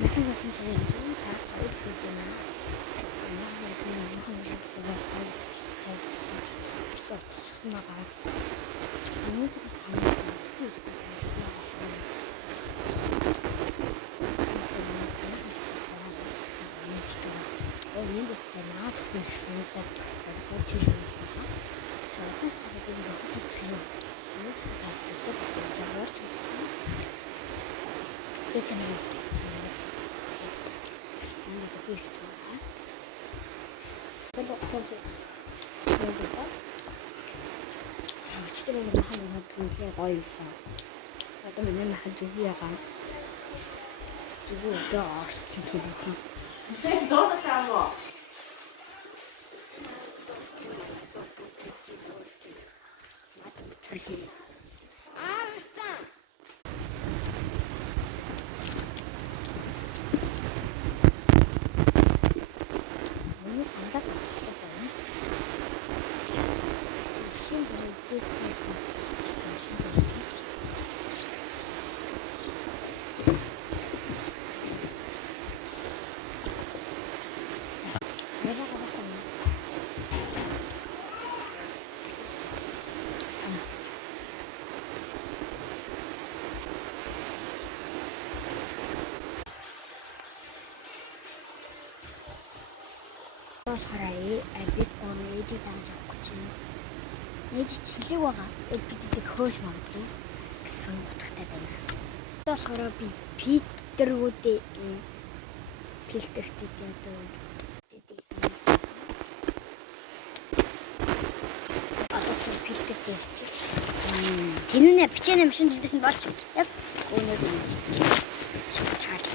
Мэхэн болсон цагийн хэмжээ та хоёр хэлдэг юм. Ямар байсан мэхэн болсон байгаа. Өнөөдөр хамгийн ихтэй байгаа шүү. Энэ дэс танаас хэлсэн нэг бодсон чиг юмсан ба. Тэгээд тэгээд энэ бодсон юм. Нэг тавцсан яваарч байна. Тэгээд энэ дохио хийсэн байна. Тэгээд одоо читэй нэг хаан хатгүйгээ гоё юмсан. Одоо миний хаан зүгийгаа зүгээр орцсон төлөвлөсөн. Sen doğru tamam. Миний сандаад байна. Шинэ зүйлс болохоор бид гоо ээжийг дааж авах гэж байна. Ээжид хэлэг байгаа. Бид эцэг хөөж магадгүй гэсэн утгатай байна. Тэгэхээр би Питергүүдээ фильтртэй одоо фильтр хийчих. Тэнүүнэ бичээний машин хэлдээс нь болж яг өнөөдөр юм. Таарч.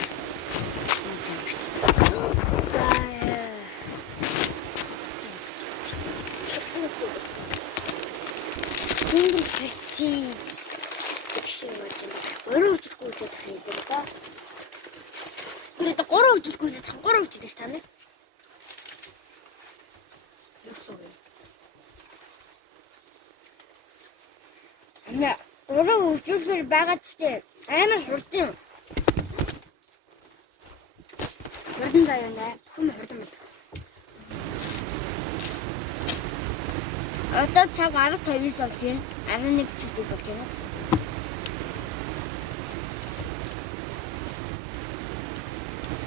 Single practice гэсэн юм байна. Өөрөө үржүүлэхгүй л таних да. Гүрээд 3 үржүүлэхгүй л 3 үржүүлж та нар. Юусоо. Амя өөрөө үржүүлэхээр байгаа ч тийм амар хурдан. Хурдан заяа нэ. Бүхэн хурдан байна. Одоо цаг 10:50 болж байна. 11 чөлөө болж байна.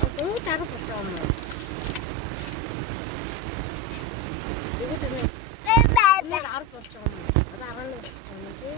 Одоо цаг болж байгаа юм уу? Тэгээд 10 болж байгаа юм. Одоо 11 болж байгаа юм тий.